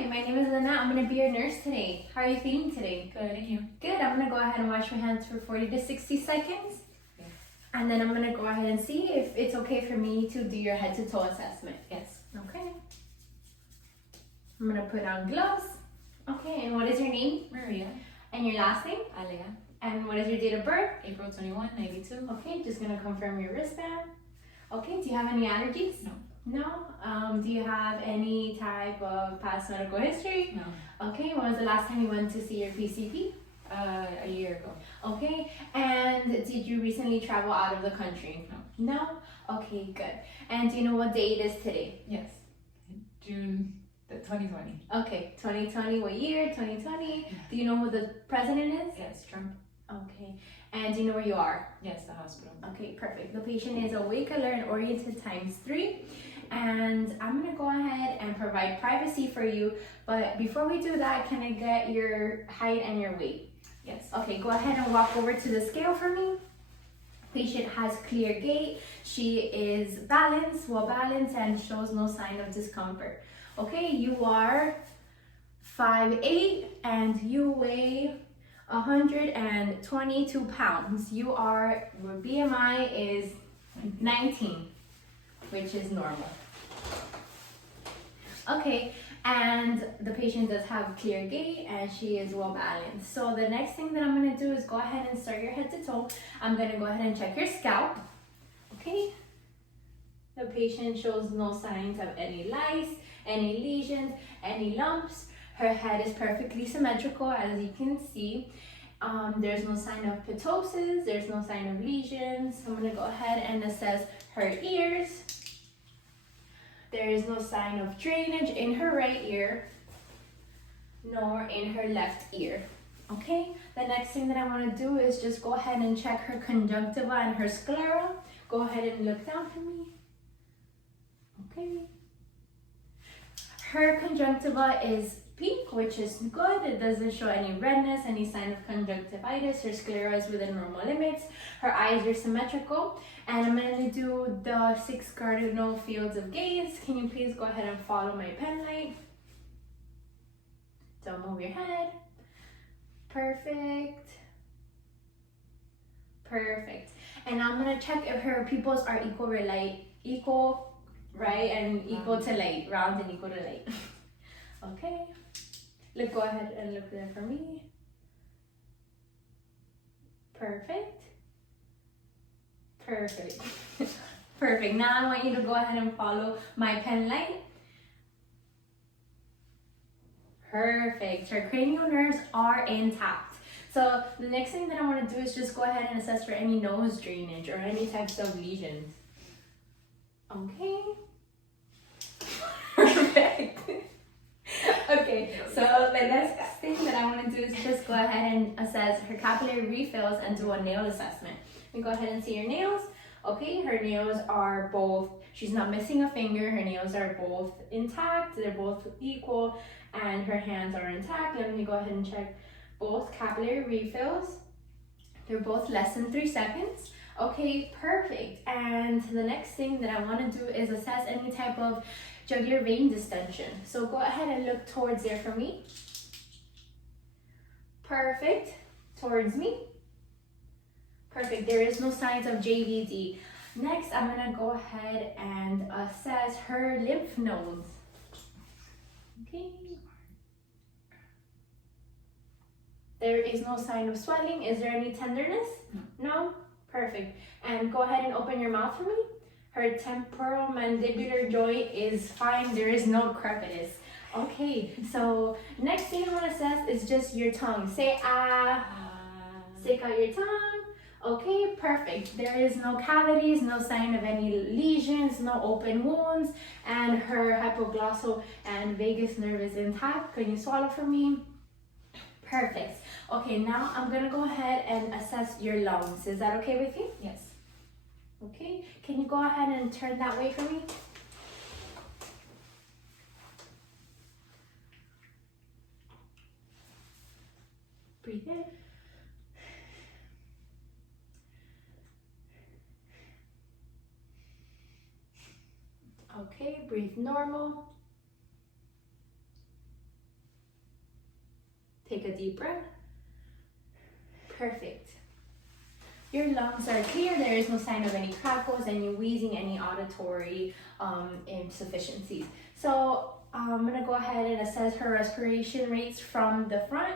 Hi, my name is Lynette. I'm going to be your nurse today. How are you feeling today? Good, and you? Good. I'm going to go ahead and wash your hands for 40 to 60 seconds. Yes. And then I'm going to go ahead and see if it's okay for me to do your head to toe assessment. Yes. Okay. I'm going to put on gloves. Okay, and what is your name? Maria. And your last name? Alea. And what is your date of birth? April 21, 92. Okay, just going to confirm your wristband. Okay, do you have any allergies? No. No? Do you have any type of past medical history? No. Okay, when was the last time you went to see your PCP? A year ago. Okay, and did you recently travel out of the country? No. No? Okay, good. And do you know what day it is today? Yes. June 2020. Okay, 2020, what year? 2020? Yeah. Do you know who the president is? Yes, Trump. Okay, and do you know where you are? Yes, the hospital. Okay, perfect. The patient is awake, alert, and oriented ×3. And I'm gonna go ahead and provide privacy for you. But before we do that, can I get your height and your weight? Yes. Okay, go ahead and walk over to the scale for me. Patient has clear gait. She is balanced, well balanced, and shows no sign of discomfort. Okay, you are 5'8" and you weigh 122 pounds. Your BMI is 19, which is normal. Okay, and the patient does have clear gait and she is well balanced. So the next thing that I'm gonna do is go ahead and start your head to toe. I'm gonna go ahead and check your scalp. Okay, the patient shows no signs of any lice, any lesions, any lumps. Her head is perfectly symmetrical, as you can see. There's no sign of ptosis, there's no sign of lesions. I'm gonna go ahead and assess her ears. There is no sign of drainage in her right ear, nor in her left ear. Okay, the next thing that I wanna do is just go ahead and check her conjunctiva and her sclera. Go ahead and look down for me. Okay. Her conjunctiva is pink, which is good. It doesn't show any redness, any sign of conjunctivitis. Her sclera is within normal limits. Her eyes are symmetrical. And I'm going to do the 6 cardinal fields of gaze. Can you please go ahead and follow my pen light? Don't move your head. Perfect. Perfect. And I'm going to check if her pupils are equal, right, and equal to light, round and equal to light. Okay, go ahead and look there for me. Perfect. Perfect. Perfect. Now I want you to go ahead and follow my pen light. Perfect. Her cranial nerves are intact. So the next thing that I want to do is just go ahead and assess for any nose drainage or any types of lesions. Okay. Perfect. Okay, so the next thing that I want to do is just go ahead and assess her capillary refills and do a nail assessment. We go ahead and see your nails. Okay, her nails are both, she's not missing a finger, her nails are both intact, they're both equal, and her hands are intact. Let me go ahead and check both capillary refills. They're both less than 3 seconds. Okay, perfect. And the next thing that I want to do is assess any type of jugular vein distension. So go ahead and look towards there for me. Perfect. Towards me. Perfect. There is no signs of JVD. Next, I'm going to go ahead and assess her lymph nodes. Okay. There is no sign of swelling. Is there any tenderness? No? Perfect. And go ahead and open your mouth for me. Her temporal mandibular joint is fine. There is no crepitus. Okay, so next thing I want to assess is just your tongue. Say ah. Stick out your tongue. Okay, perfect. There is no cavities, no sign of any lesions, no open wounds, and her hypoglossal and vagus nerve is intact. Can you swallow for me? Perfect. Okay, now I'm gonna go ahead and assess your lungs. Is that okay with you? Yes. Okay, can you go ahead and turn that way for me? Breathe in. Okay, breathe normal. Take a deep breath. Perfect. Your lungs are clear. There is no sign of any crackles, any wheezing, any auditory insufficiencies. So I'm gonna go ahead and assess her respiration rates from the front.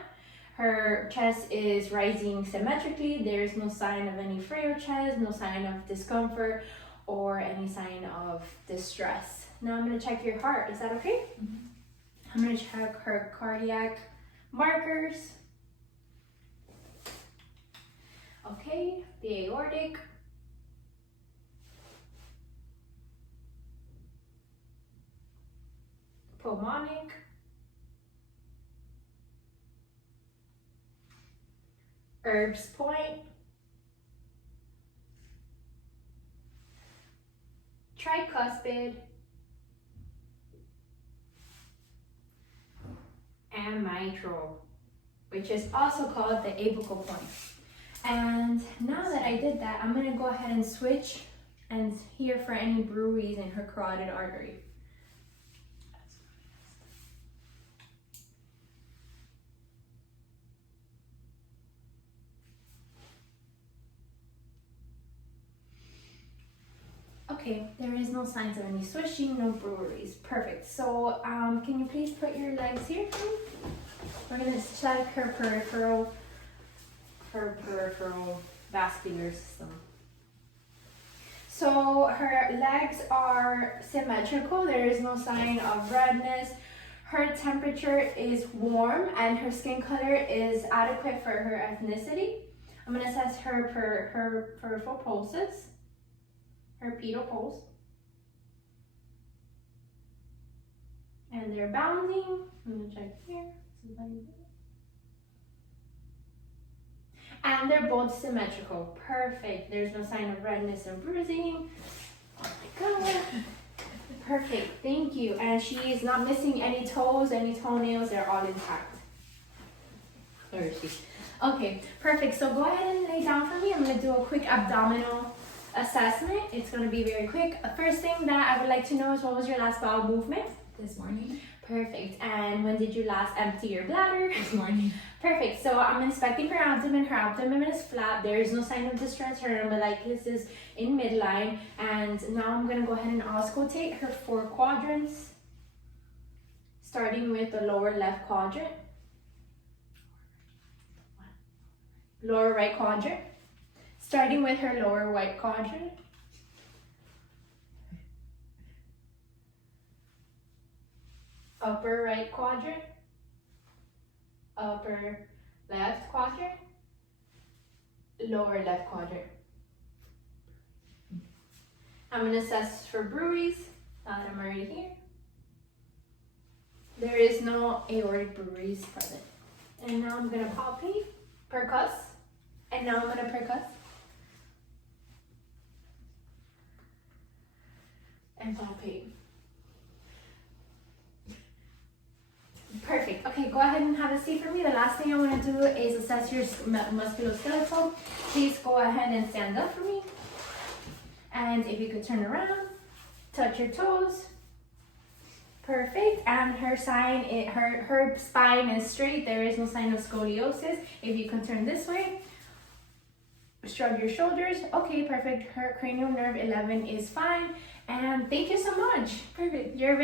Her chest is rising symmetrically. There is no sign of any frail chest, no sign of discomfort or any sign of distress. Now I'm gonna check your heart. Is that okay? Mhm. I'm gonna check her cardiac markers. Okay, the aortic. Pulmonic. Erb's point. Tricuspid. And mitral, which is also called the apical point. And now that I did that, I'm gonna go ahead and switch and hear for any bruits in her carotid artery. Okay, there is no signs of any swishing, no breweries. Perfect. So can you please put your legs here for me? We're gonna check her peripheral vascular system. So her legs are symmetrical. There is no sign of redness. Her temperature is warm and her skin color is adequate for her ethnicity. I'm gonna assess her peripheral pulses. Her pedal pulse. And they're bounding. I'm gonna check here. And they're both symmetrical. Perfect. There's no sign of redness or bruising. Oh my god. Perfect. Thank you. And she is not missing any toes, any toenails. They're all intact. Where is she? Okay, perfect. So go ahead and lay down for me. I'm gonna do a quick abdominal assessment. It's going to be very quick. First thing that I would like to know is, what was your last bowel movement? This morning. Perfect. And when did you last empty your bladder? This morning. Perfect. So I'm inspecting her abdomen. Her abdomen is flat. There is no sign of distress. Her umbilicus is in midline. And now I'm going to go ahead and auscultate her 4 quadrants, starting with the lower left quadrant, lower right quadrant, starting with her lower right quadrant, upper right quadrant, upper left quadrant, lower left quadrant. I'm going to assess for bruits. Now that I'm already here, there is no aortic bruits present. And now I'm going to palpate, percuss, and now I'm going to percuss and palpate. Perfect. Okay, go ahead and have a seat for me. The last thing I want to do is assess your musculoskeletal. Please go ahead and stand up for me. And if you could turn around, touch your toes. Perfect. And her spine is straight. There is no sign of scoliosis. If you can turn this way, shrug your shoulders. Okay, perfect. Her cranial nerve 11 is fine. And thank you so much. Perfect. You're very